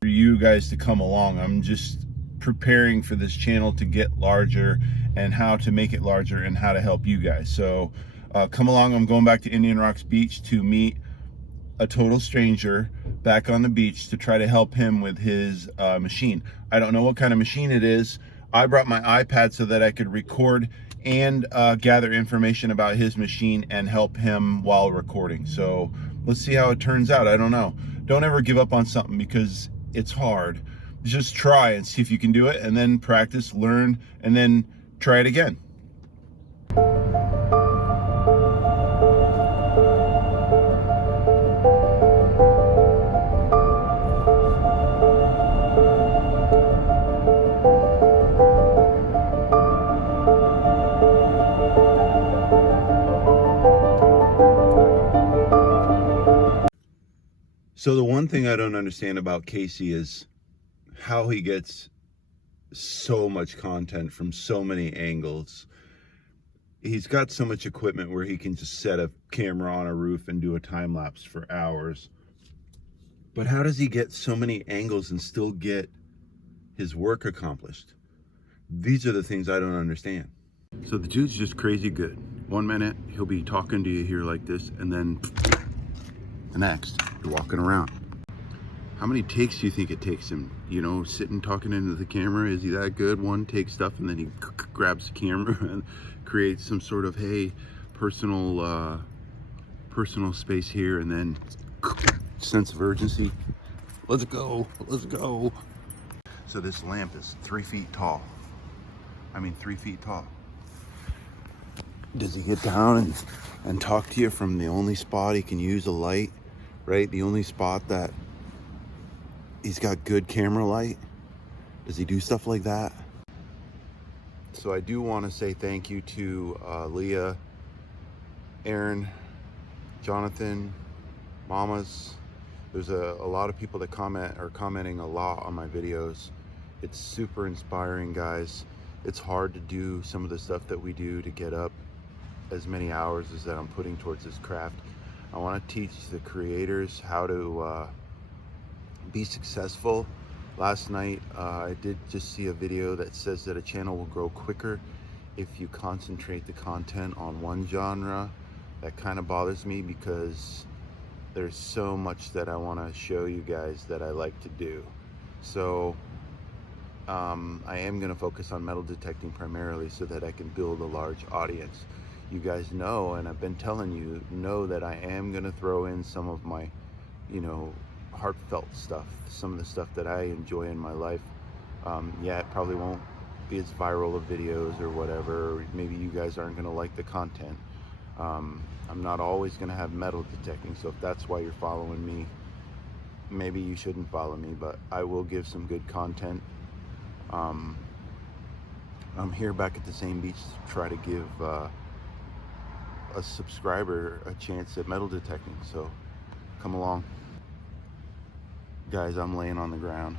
for you guys to come along. I'm just preparing for this channel to get larger and how to make it larger and how to help you guys. So come along. I'm going back to Indian Rocks Beach to meet a total stranger back on the beach to try to help him with his machine. I don't know what kind of machine it is. I brought my iPad so that I could record and gather information about his machine and help him while recording. So let's see how it turns out. I don't know. Don't ever give up on something because it's hard. Just try and see if you can do it, and then practice, learn, and then try it again. So the one thing I don't understand about Casey is how he gets so much content from so many angles. He's got so much equipment where he can just set a camera on a roof and do a time lapse for hours. But how does he get so many angles and still get his work accomplished? These are the things I don't understand. So the dude's just crazy good. 1 minute he'll be talking to you here like this, and then the next you're walking around. How many takes do you think it takes him? You know, sitting talking into the camera, is he that good? One take stuff and then he grabs the camera and creates some sort of, hey, personal space here, and then sense of urgency. Let's go, let's go. So this lamp is 3 feet tall. I mean, 3 feet tall. Does he get down and talk to you from the only spot he can use a light, right? The only spot that he's got good camera light? Does he do stuff like that? So I do want to say thank you to Leah, Aaron, Jonathan, Mamas. There's a lot of people that are commenting a lot on my videos. It's super inspiring, guys. It's hard to do some of the stuff that we do to get up as many hours as that I'm putting towards this craft. I want to teach the creators how to be successful. Last night I did just see a video that says that a channel will grow quicker if you concentrate the content on one genre. That kind of bothers me because there's so much that I want to show you guys that I like to do. So I am going to focus on metal detecting primarily so that I can build a large audience. You guys know, and I've been telling you, know that I am going to throw in some of my, you know, heartfelt stuff, some of the stuff that I enjoy in my life. Yeah, it probably won't be as viral of videos or whatever, or maybe you guys aren't going to like the content. I'm not always going to have metal detecting, so if that's why you're following me, maybe you shouldn't follow me, but I will give some good content. I'm here back at the same beach to try to give a subscriber a chance at metal detecting, so come along. Guys, I'm laying on the ground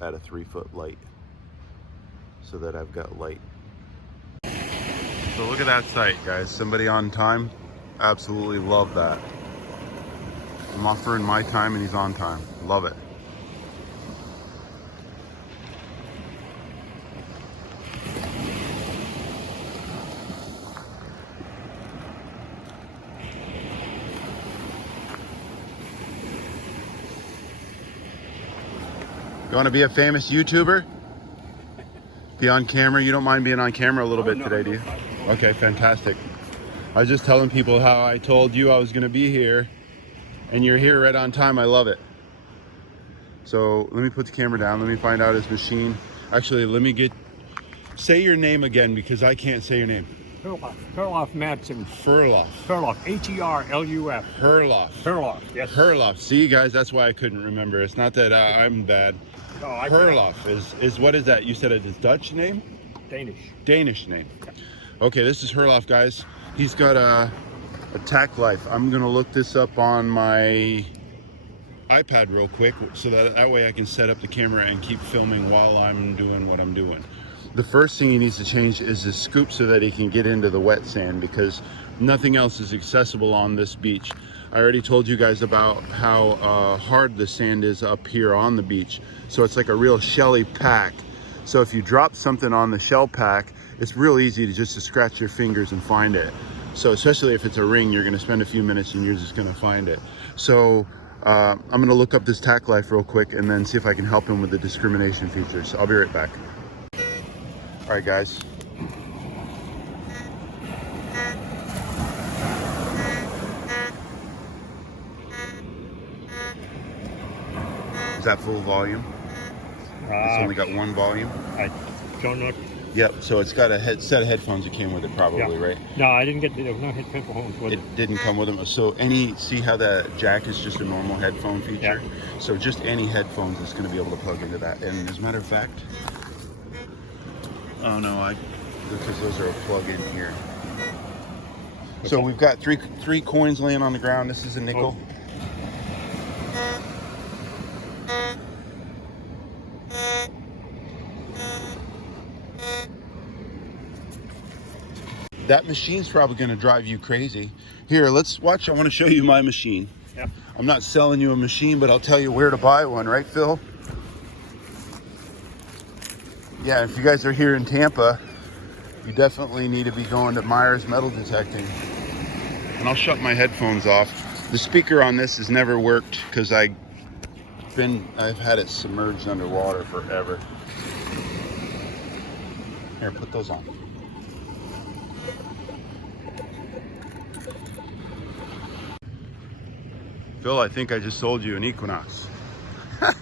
at a 3-foot light so that I've got light. So look at that sight, guys. Somebody on time. Absolutely love that. I'm offering my time and he's on time. Love it. You want to be a famous YouTuber? Be on camera? You don't mind being on camera a little bit today, do you? Okay, fantastic. I was just telling people how I told you I was going to be here, and you're here right on time. I love it. So let me put the camera down. Let me find out his machine. Actually, let me say your name again because I can't say your name. Herluf Madsen. Herluf. Herluf. H-E-R-L-U-F. Herluf. Herluf, yes. Herluf. See, guys, that's why I couldn't remember. It's not that I'm bad. No, Herluf is what is that? You said it's a Dutch name? Danish. Danish name. Okay, this is Herluf, guys. He's got a tack life. I'm gonna look this up on my iPad real quick so that way I can set up the camera and keep filming while I'm doing what I'm doing. The first thing he needs to change is his scoop so that he can get into the wet sand because nothing else is accessible on this beach. I already told you guys about how hard the sand is up here on the beach. So it's like a real shelly pack. So if you drop something on the shell pack, it's real easy to just scratch your fingers and find it. So especially if it's a ring, you're gonna spend a few minutes and you're just gonna find it. So I'm gonna look up this tack life real quick and then see if I can help him with the discrimination features. I'll be right back. All right, guys. Is that full volume? It's only got one volume? I don't know. Yep, so it's got a set of headphones that came with it probably, Yeah. right? No, I didn't get, there was no headphones with it. It didn't come with them. So see how the jack is just a normal headphone feature? Yeah. So just any headphones is going to be able to plug into that. And as a matter of fact, oh no, because those are a plug in here. So we've got three coins laying on the ground. This is a nickel. That machine's probably going to drive you crazy. Here, let's watch. I want to show you my machine. Yeah. I'm not selling you a machine, but I'll tell you where to buy one, right, Phil? Yeah, if you guys are here in Tampa, you definitely need to be going to Myers Metal Detecting. And I'll shut my headphones off. The speaker on this has never worked because I've had it submerged underwater forever. Here, put those on. Phil, I think I just sold you an Equinox. I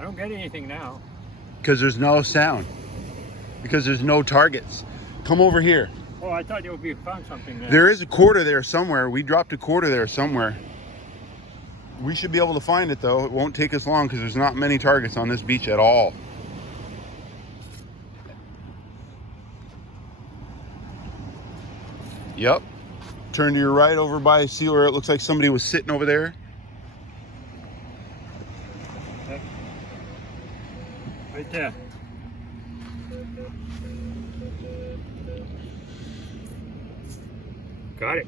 don't get anything now. Because there's no sound. Because there's no targets. Come over here. Oh, I thought you found something there. There is a quarter there somewhere. We dropped a quarter there somewhere. We should be able to find it though. It won't take us long because there's not many targets on this beach at all. Yep. Turn to your right over by, see where it looks like somebody was sitting over there? Yeah. Right there. Got it.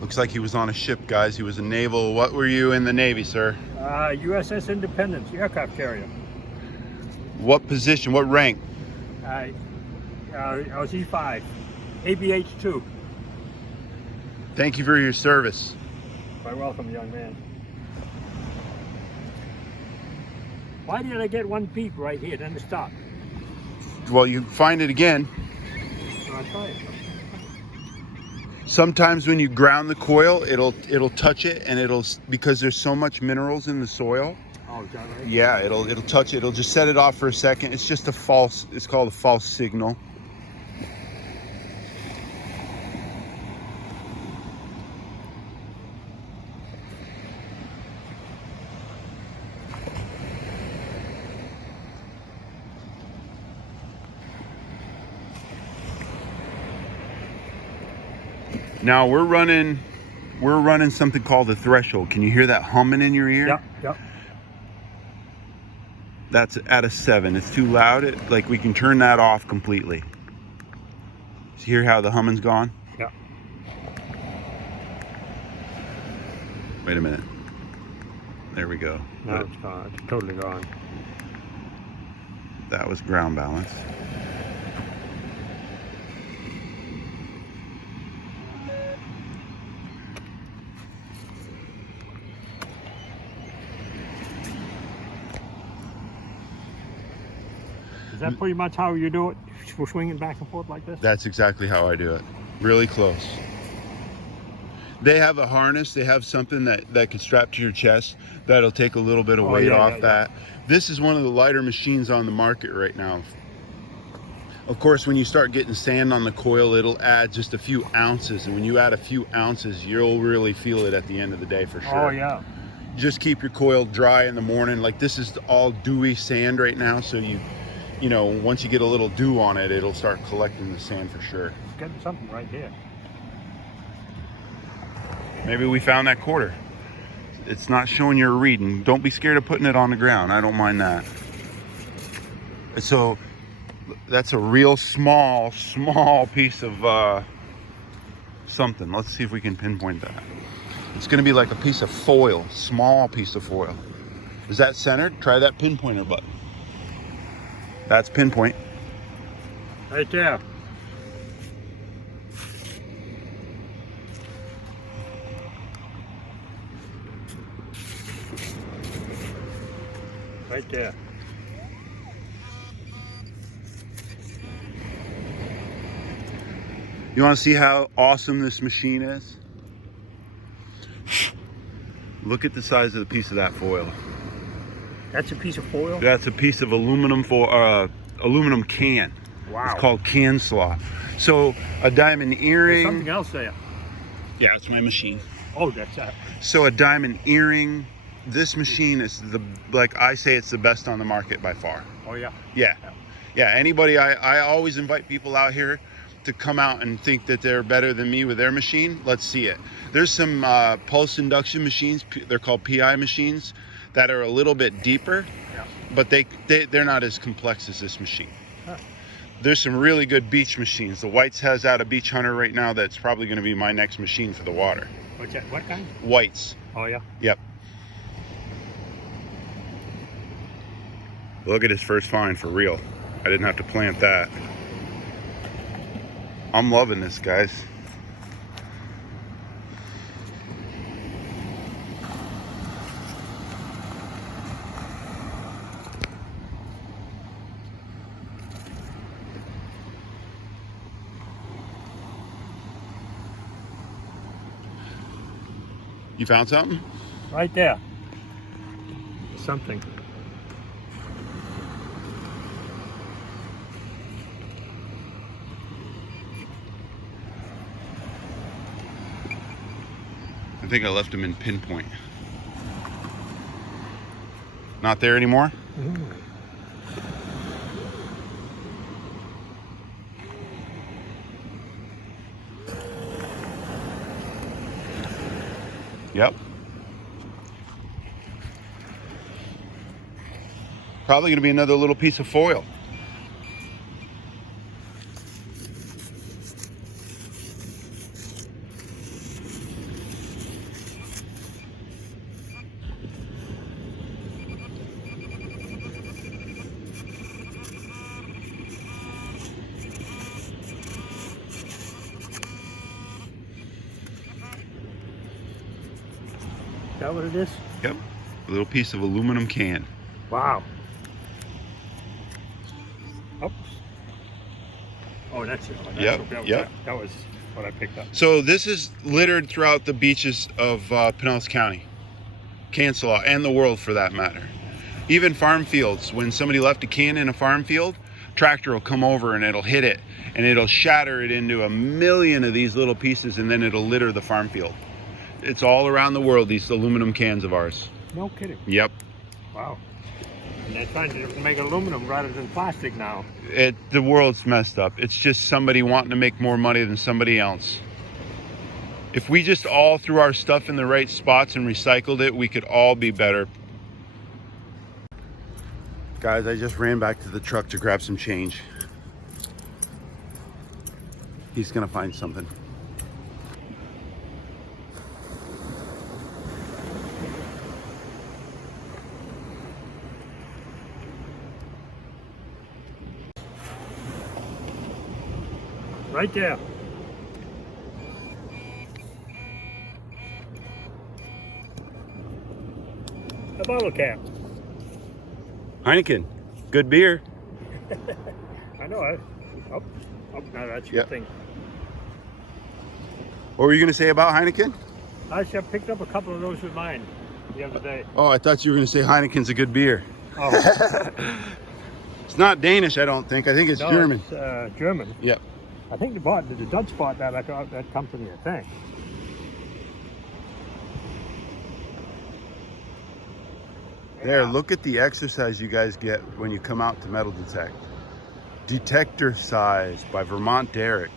Looks like he was on a ship, guys. He was a naval. What were you in the Navy, sir? USS Independence, aircraft carrier. What position? What rank? I was E5, ABH2. Thank you for your service. Quite welcome, young man. Why did I get one peep right here, then to stop? Well, you find it again. So I'll try it. Sometimes when you ground the coil, it'll touch it, and because there's so much minerals in the soil. Oh, is that right? Yeah, it'll touch it. It'll just set it off for a second. It's just it's called a false signal. Now we're running something called the threshold. Can you hear that humming in your ear? Yep, yep. That's at a 7. It's too loud. Like we can turn that off completely. See hear how the humming's gone? Yep. Wait a minute. There we go. Now it's gone. It's totally gone. That was ground balance. Is that pretty much how you do it? We're swinging back and forth like this? That's exactly how I do it. Really close. They have a harness. They have something that can strap to your chest that'll take a little bit of weight off that. This is one of the lighter machines on the market right now. Of course, when you start getting sand on the coil, it'll add just a few ounces. And when you add a few ounces, you'll really feel it at the end of the day for sure. Oh, yeah. Just keep your coil dry in the morning. Like this is all dewy sand right now. So you know, once you get a little dew on it, it'll start collecting the sand for sure. It's getting something right here. Maybe we found that quarter. It's not showing you're reading. Don't be scared of putting it on the ground. I don't mind that. So that's a real small piece of something. Let's see if we can pinpoint that. It's going to be like a piece of foil, small piece of foil. Is that centered? Try that pinpointer button. That's pinpoint. Right there. Right there. You want to see how awesome this machine is? Look at the size of the piece of that foil. That's a piece of foil? That's a piece of aluminum aluminum can. Wow. It's called can slot. So a diamond There's earring. something else there. Yeah, it's my machine. Oh, that's that. So a diamond earring. This machine is like I say, it's the best on the market by far. Oh, yeah. Yeah. Anybody, I always invite people out here to come out and think that they're better than me with their machine. Let's see it. There's some pulse induction machines. They're called PI machines that are a little bit deeper, but they're not as complex as this machine. Huh. There's some really good beach machines. The Whites has out a Beach Hunter right now that's probably going to be my next machine for the water. What's that? What kind? Whites. Oh, yeah. Yep. Look at his first find for real. I didn't have to plant that. I'm loving this, guys. You found something? Right there. Something. I think I left him in pinpoint. Not there anymore? Mm. Yep. Probably gonna be another little piece of foil. Is that what it is? Yep. A little piece of aluminum can. Wow. Oops. Oh, that's it. Oh, that's Yep. That was what I picked up. So this is littered throughout the beaches of Pinellas County, Kansas, and the world for that matter. Even farm fields, when somebody left a can in a farm field, tractor will come over and it'll hit it and it'll shatter it into a million of these little pieces and then it'll litter the farm field. It's all around the world, these aluminum cans of ours. No kidding. Yep. Wow. And they're trying to make aluminum rather than plastic now. The world's messed up. It's just somebody wanting to make more money than somebody else. If we just all threw our stuff in the right spots and recycled it, we could all be better. Guys, I just ran back to the truck to grab some change. He's gonna find something. Right there. A bottle cap. Heineken, good beer. I know it. Oh, now that's your Yep. thing. What were you gonna say about Heineken? I just picked up a couple of those with mine the other day. Oh, I thought you were gonna say Heineken's a good beer. Oh, It's not Danish, I don't think. I think it's no, German. It's, German. Yep. I think the Dutch bought that company, I think. There, Yeah. look at the exercise you guys get when you come out to metal detect. Detector Size by VermontDerek,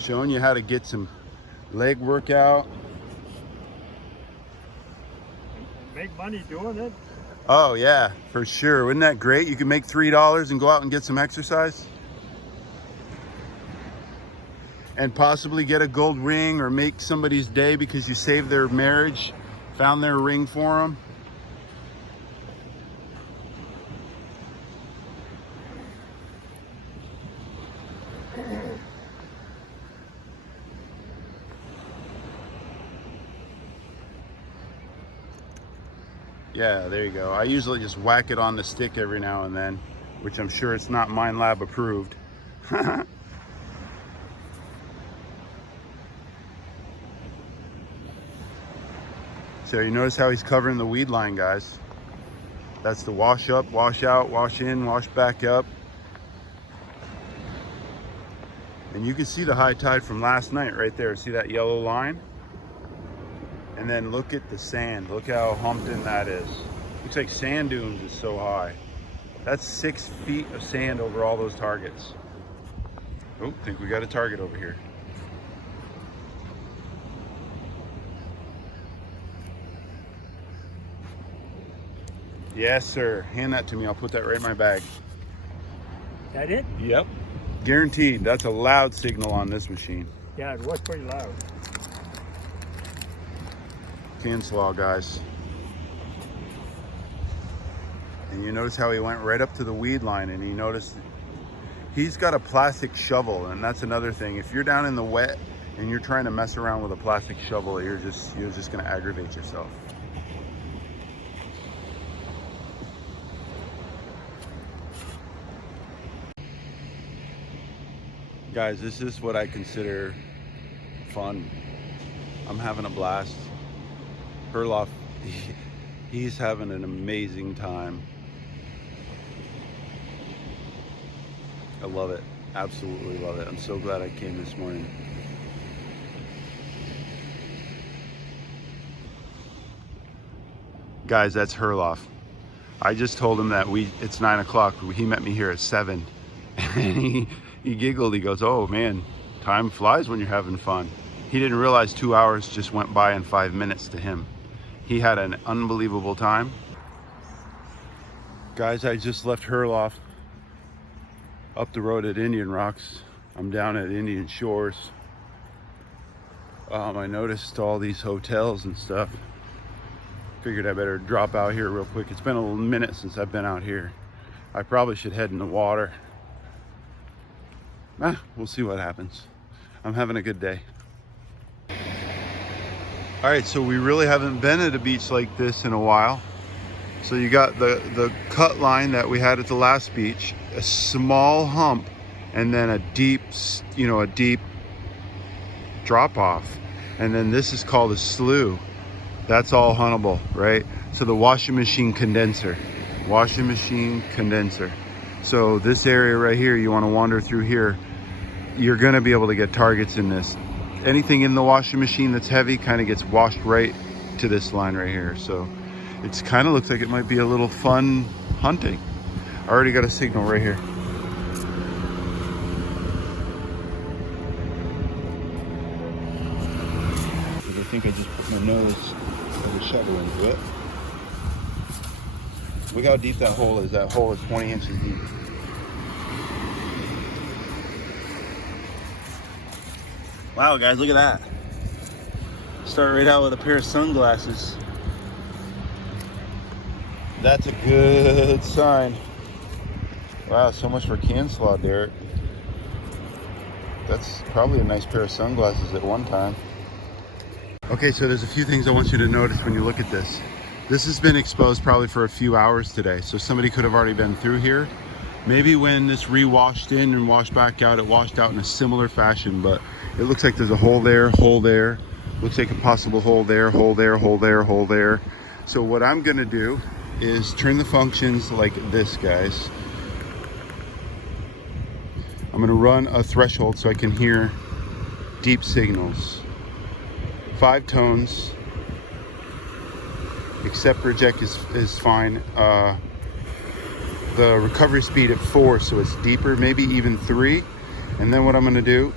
showing you how to get some leg workout. Make money doing it. Oh yeah, for sure. Isn't that great? You can make $3 and go out and get some exercise and possibly get a gold ring or make somebody's day because you saved their marriage, found their ring for them. Yeah, there you go. I usually just whack it on the stick every now and then, which I'm sure it's not Mind Lab approved. So you notice how he's covering the weed line, guys. That's the wash up, wash out, wash in, wash back up. And you can see the high tide from last night right there. See that yellow line? And then look at the sand. Look how humped in that is. Looks like sand dunes is so high. That's 6 feet of sand over all those targets. Oh, I think we got a target over here. Yes, sir. Hand that to me. I'll put that right in my bag. That it? Yep. Guaranteed. That's a loud signal on this machine. Yeah, it was pretty loud. Can slaw, guys. And you notice how he went right up to the weed line, and he noticed he's got a plastic shovel, and that's another thing. If you're down in the wet and you're trying to mess around with a plastic shovel, you're just going to aggravate yourself. Guys, this is what I consider fun. I'm having a blast. Herluf, he's having an amazing time. I love it. Absolutely love it. I'm so glad I came this morning. Guys, that's Herluf. I just told him that it's 9 o'clock. He met me here at 7. And he giggled. He goes, oh man, time flies when you're having fun. He didn't realize 2 hours just went by in 5 minutes to him. He had an unbelievable time. Guys, I just left Herluf up the road at Indian Rocks. I'm down at Indian Shores. I noticed all these hotels and stuff. Figured I better drop out here real quick. It's been a minute since I've been out here. I probably should head in the water. We'll see what happens. I'm having a good day. All right, so we really haven't been at a beach like this in a while. So you got the cut line that we had at the last beach, a small hump, and then a deep drop off. And then this is called a slough. That's all huntable, right? So the washing machine condenser. So this area right here, you want to wander through here, you're going to be able to get targets in this. Anything in the washing machine that's heavy kind of gets washed right to this line right here. So it's kind of looks like it might be a little fun hunting. I already got a signal right here. I think I just put my nose of the shovel into it. Look how deep that hole is. That hole is 20 inches deep. Wow, guys, look at that. Start right out with a pair of sunglasses. That's a good sign. Wow, so much for can slaw, Derek. That's probably a nice pair of sunglasses at one time. Okay, so there's a few things I want you to notice when you look at this. This has been exposed probably for a few hours today, so somebody could have already been through here. Maybe when this re-washed in and washed back out, it washed out in a similar fashion, but it looks like there's a hole there, hole there. Looks like a possible hole there, hole there, hole there, hole there. So what I'm gonna do is turn the functions like this, guys. I'm gonna run a threshold so I can hear deep signals. 5 tones, except reject is fine. the recovery speed at 4, so it's deeper, maybe even 3. And then what I'm gonna do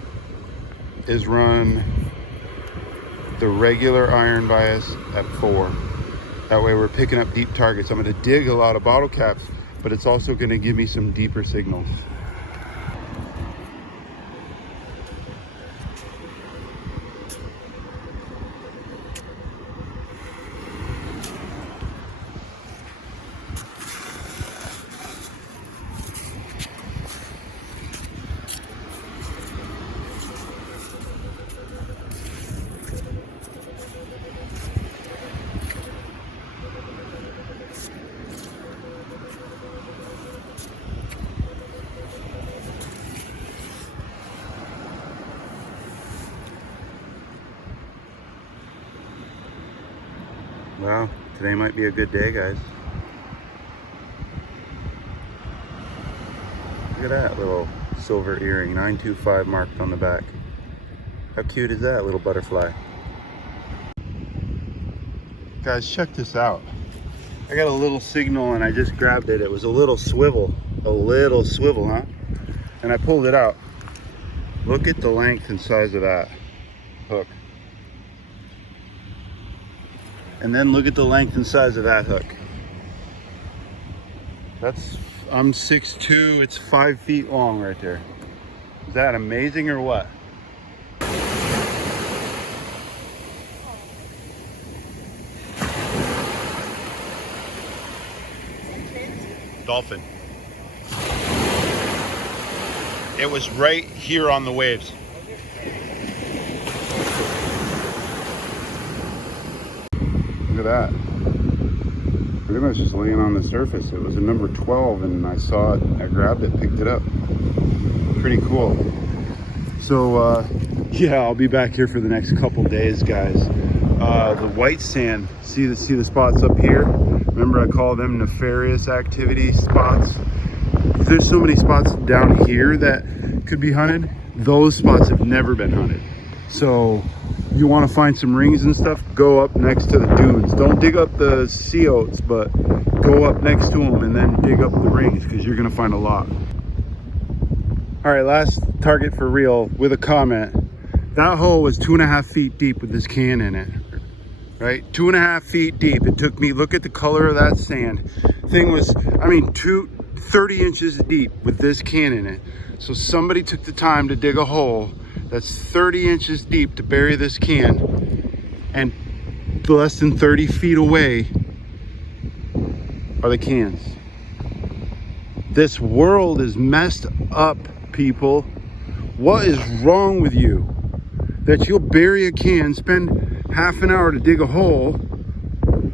is run the regular iron bias at 4. That way we're picking up deep targets. I'm gonna dig a lot of bottle caps, but it's also gonna give me some deeper signals. Well, today might be a good day, guys. Look at that little silver earring, 925 marked on the back. How cute is that little butterfly? Guys, check this out. I got a little signal and I just grabbed it. It was a little swivel, huh? And I pulled it out. Look at the length and size of that hook. And then look at the length and size of that hook. I'm 6'2", it's 5 feet long right there. Is that amazing or what? Dolphin. It was right here on the waves. Look at that. Pretty much just laying on the surface. It was a number 12 and I saw it, I grabbed it, picked it up. Pretty cool. So yeah, I'll be back here for the next couple days, guys. The white sand, see the spots up here? Remember I call them nefarious activity spots? There's so many spots down here that could be hunted. Those spots have never been hunted. So you want to find some rings and stuff, go up next to the dunes. Don't dig up the sea oats, but go up next to them and then dig up the rings because you're going to find a lot. All right, last target for real with a comment. That hole was 2.5 feet deep with this can in it, right? 2.5 feet deep. It took me, look at the color of that sand. Thing was, I mean, 30 inches deep with this can in it. So somebody took the time to dig a hole that's 30 inches deep to bury this can, and less than 30 feet away are the cans. This world is messed up, people. What is wrong with you? That you'll bury a can, spend half an hour to dig a hole,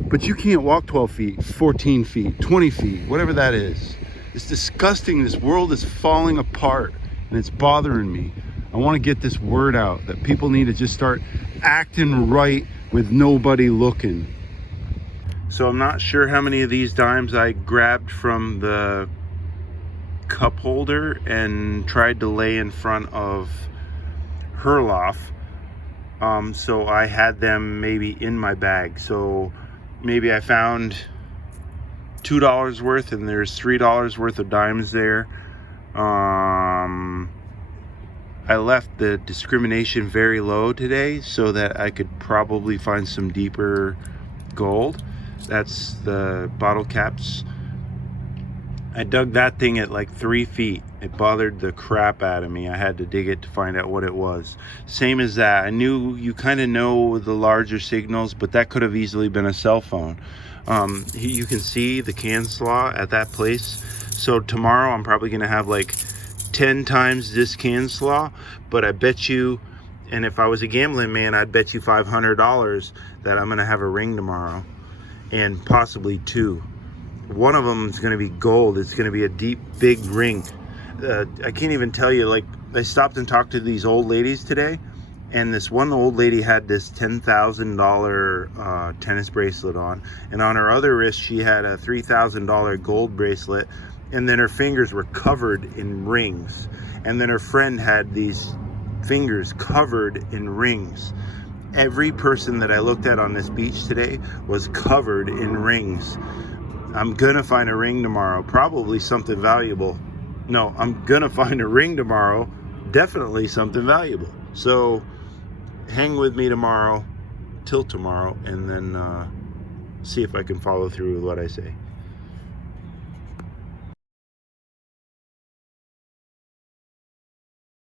but you can't walk 12 feet, 14 feet, 20 feet, whatever that is. It's disgusting. This world is falling apart and it's bothering me. I want to get this word out that people need to just start acting right with nobody looking. So I'm not sure how many of these dimes I grabbed from the cup holder and tried to lay in front of Herluf. So I had them maybe in my bag. So maybe I found $2 worth and there's $3 worth of dimes there. I left the discrimination very low today so that I could probably find some deeper gold. That's the bottle caps. I dug that thing at like 3 feet. It bothered the crap out of me. I had to dig it to find out what it was. Same as that. I knew you kind of know the larger signals, but that could have easily been a cell phone. You can see the can slaw at that place. So tomorrow I'm probably gonna have like 10 times this can slaw, but I bet you, and if I was a gambling man, I'd bet you $500 that I'm gonna have a ring tomorrow, and possibly 2. One of them is gonna be gold. It's gonna be a deep, big ring. I can't even tell you, like, I stopped and talked to these old ladies today, and this one old lady had this $10,000 tennis bracelet on, and on her other wrist she had a $3,000 gold bracelet, and then her fingers were covered in rings, and then her friend had these fingers covered in rings. Every person that I looked at on this beach today was covered in rings. I'm gonna find a ring tomorrow, probably something valuable. No, I'm gonna find a ring tomorrow, definitely something valuable. So hang with me tomorrow, till tomorrow, and then see if I can follow through with what I say.